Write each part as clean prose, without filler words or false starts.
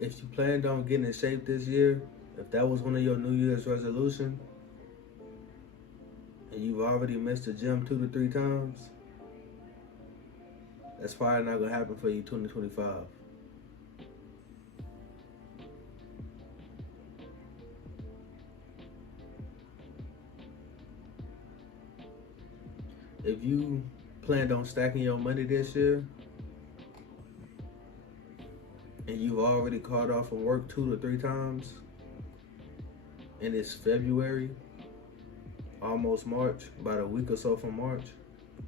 if you planned on getting in shape this year, if that was one of your New Year's resolution, and you've already missed the gym 2 to 3 times, that's probably not gonna happen for you 2025. If you planned on stacking your money this year and you've already called off from work 2 to 3 times, and it's February, almost March, about a week or so from March,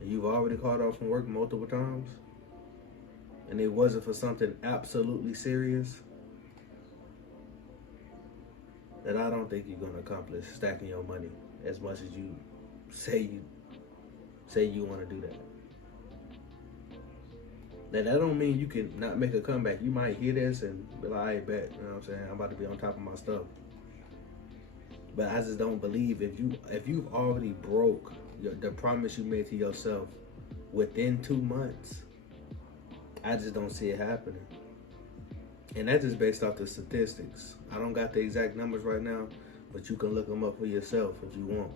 and you've already called off from work multiple times, and it wasn't for something absolutely serious, then I don't think you're gonna accomplish stacking your money as much as you say you want to do that. Now that don't mean you can not make a comeback. You might hear this and be like, I bet, you know what I'm saying? I'm about to be on top of my stuff. But I just don't believe if you've already broke the promise you made to yourself within 2 months, I just don't see it happening. And that's just based off the statistics. I don't got the exact numbers right now, but you can look them up for yourself if you want.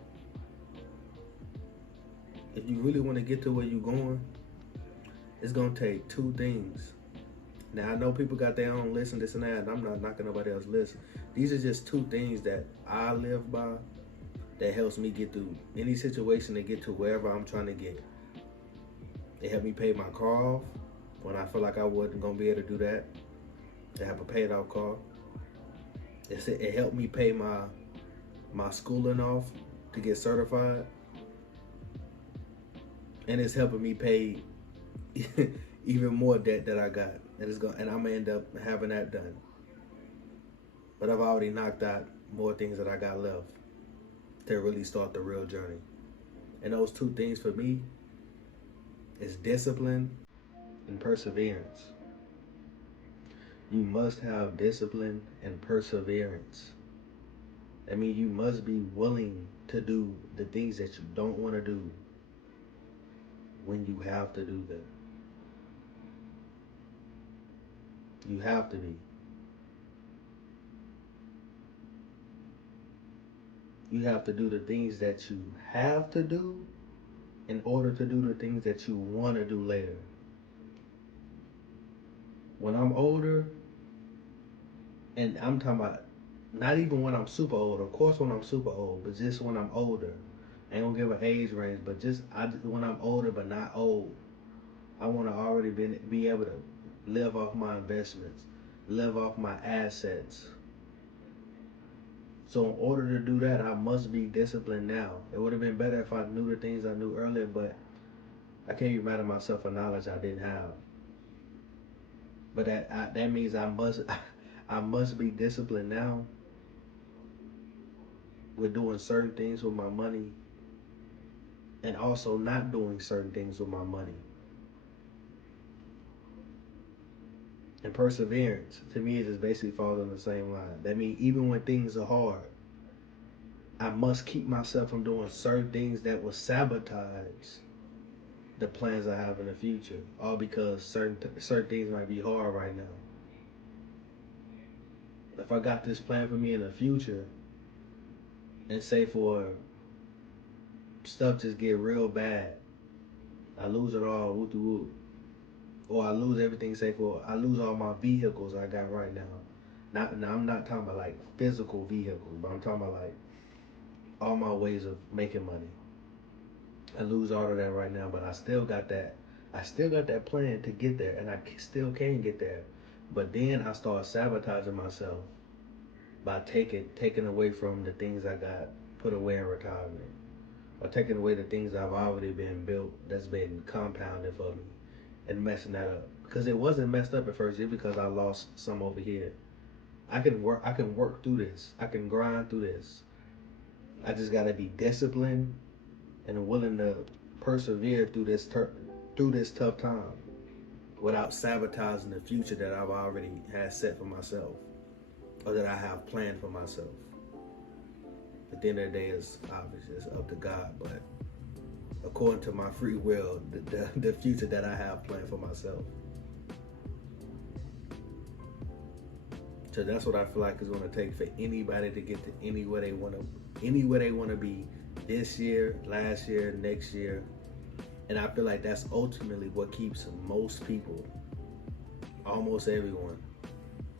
If you really want to get to where you're going, it's going to take two things. Now, I know people got their own list and this and that, and I'm not knocking nobody else's list. These are just two things that I live by that helps me get through any situation and get to wherever I'm trying to get. It helped me pay my car off when I feel like I wasn't going to be able to do that. To have a paid off car. It helped me pay my schooling off to get certified. And it's helping me pay even more debt that I got. And I'm gonna end up having that done. But I've already knocked out more things that I got left to really start the real journey. And those two things for me is discipline and perseverance. You must have discipline and perseverance. I mean, you must be willing to do the things that you don't want to do when you have to do them. You have to be. You have to do the things that you have to do in order to do the things that you want to do later. When I'm older, and I'm talking about not even when I'm super old, of course when I'm super old, but just when I'm older. I ain't gonna give an age range, but when I'm older but not old, I want to already be able to live off my investments, live off my assets. So in order to do that, I must be disciplined now. It would have been better if I knew the things I knew earlier, but I can't be mad at myself for knowledge I didn't have. But that means I must be disciplined now with doing certain things with my money and also not doing certain things with my money. And perseverance, to me, it just basically falls on the same line. That means even when things are hard, I must keep myself from doing certain things that will sabotage the plans I have in the future, all because certain things might be hard right now. If I got this plan for me in the future, and say for stuff just get real bad, I lose it all, or I lose everything. Say for I lose all my vehicles I got right now. Now I'm not talking about like physical vehicles, but I'm talking about like all my ways of making money. I lose all of that right now, but I still got that. I still got that plan to get there, and I still can get there. But then I start sabotaging myself by taking away from the things I got put away in retirement, or taking away the things I've already been built that's been compounded for me, and messing that up. Because it wasn't messed up at first, just because I lost some over here. I can work through this. I can grind through this. I just gotta be disciplined and willing to persevere through this tough time without sabotaging the future that I've already had set for myself, or that I have planned for myself. At the end of the day, it's obviously it's up to God, but according to my free will, the future that I have planned for myself. So that's what I feel like is going to take for anybody to get to anywhere they want to be this year, last year, next year. And I feel like that's ultimately what keeps most people, almost everyone,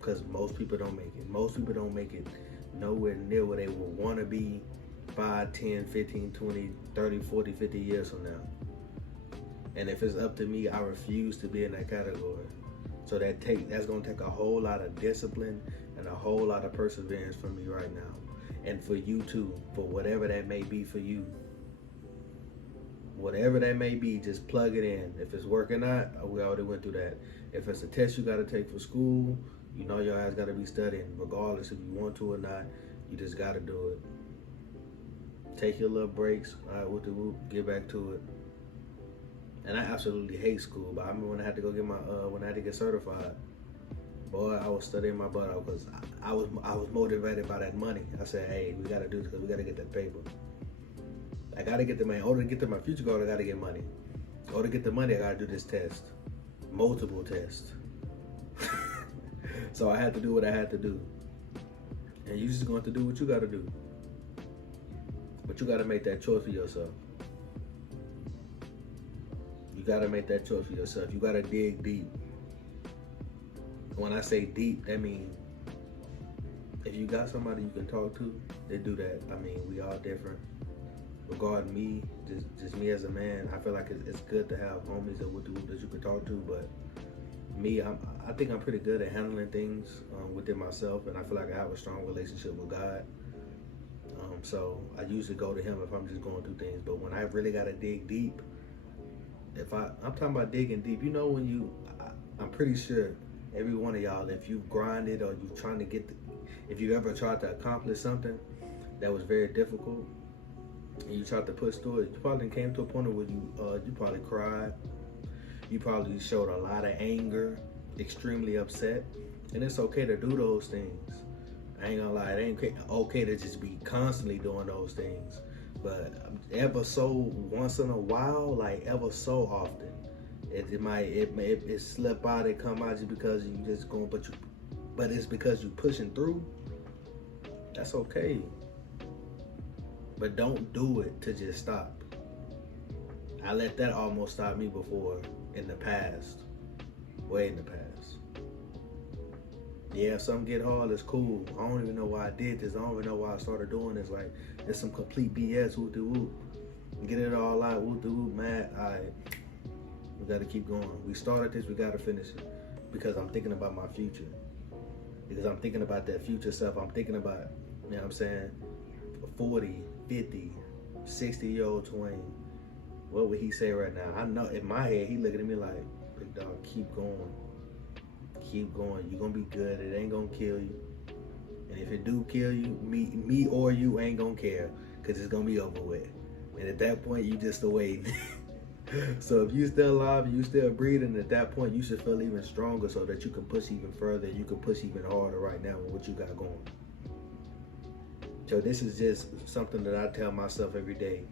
because most people don't make it. Most people don't make it nowhere near where they will want to be 5, 10, 15, 20, 30, 40, 50 years from now. And if it's up to me, I refuse to be in that category. So that's gonna take a whole lot of discipline and a whole lot of perseverance from me right now. And for you too, for whatever that may be for you. Whatever that may be, just plug it in. If it's working out, we already went through that. If it's a test you gotta take for school, you know your ass gotta be studying, regardless if you want to or not. You just gotta do it. Take your little breaks, all right, whoop, get back to it. And I absolutely hate school, but I remember when I had to go get when I had to get certified, boy, I was studying my butt out because I was motivated by that money. I said, hey, we gotta do this because we gotta get that paper. I gotta get the money. In order to get to my future goal, I gotta get money. In order to get the money, I gotta do this test. Multiple tests. So I had to do what I had to do. And you just going to do what you gotta do. But you gotta make that choice for yourself. You gotta make that choice for yourself. You gotta dig deep. When I say deep, that means if you got somebody you can talk to, they do that. I mean, we all different. Regarding me, just me as a man, I feel like it's good to have homies that you can talk to. But me, I think I'm pretty good at handling things within myself, and I feel like I have a strong relationship with God. So I usually go to Him if I'm just going through things. But when I really gotta dig deep, I'm talking about digging deep. You know, I'm pretty sure every one of y'all, if you grinded or you trying to if you ever tried to accomplish something that was very difficult, and you tried to push through it, you probably came to a point where you probably cried. You probably showed a lot of anger, extremely upset, and it's okay to do those things. I ain't gonna lie, it ain't okay to just be constantly doing those things. But ever so once in a while, like ever so often, it slip out, it come out just because you just going, but it's because you pushing through. That's okay. But don't do it to just stop. I let that almost stop me before in the past, way in the past. Yeah, if something get hard, it's cool. I don't even know why I did this. I don't even know why I started doing this. Like, it's some complete BS, whoop-de-whoop. Get it all out, whoop-de-whoop, man. All right, we gotta keep going. We started this, we gotta finish it. Because I'm thinking about my future. Because I'm thinking about that future stuff. I'm thinking about, you know what I'm saying, 40, 50, 60-year-old Twain. What would he say right now? I know in my head, he looking at me like, big dog, keep going. Keep going. You're gonna be good. It ain't gonna kill you. And if it do kill you, me or you ain't gonna care, because it's gonna be over with. And at that point, you just away. So if you still alive and you still breathing, at that point, you should feel even stronger so that you can push even further. You can push even harder right now with what you got going. So this is just something that I tell myself every day.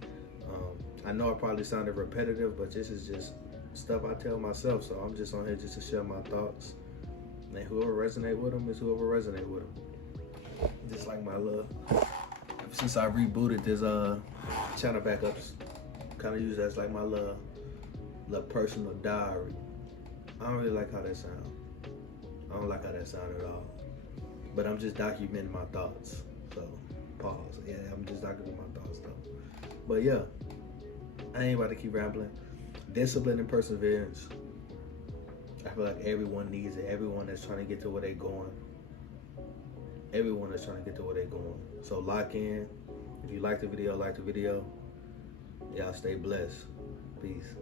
I know I probably sounded repetitive, but this is just stuff I tell myself. So I'm just on here just to share my thoughts. And whoever resonate with them is whoever resonate with them. Just like my love. Ever since I rebooted this channel back up, kind of use that as like my little personal diary. I don't really like how that sounds. I don't like how that sounds at all. But I'm just documenting my thoughts. So pause. Yeah, I'm just documenting my thoughts though. But yeah, I ain't about to keep rambling. Discipline and perseverance. I feel like everyone needs it. Everyone that's trying to get to where they're going. Everyone that's trying to get to where they're going. So lock in. If you like the video, like the video. Y'all stay blessed. Peace.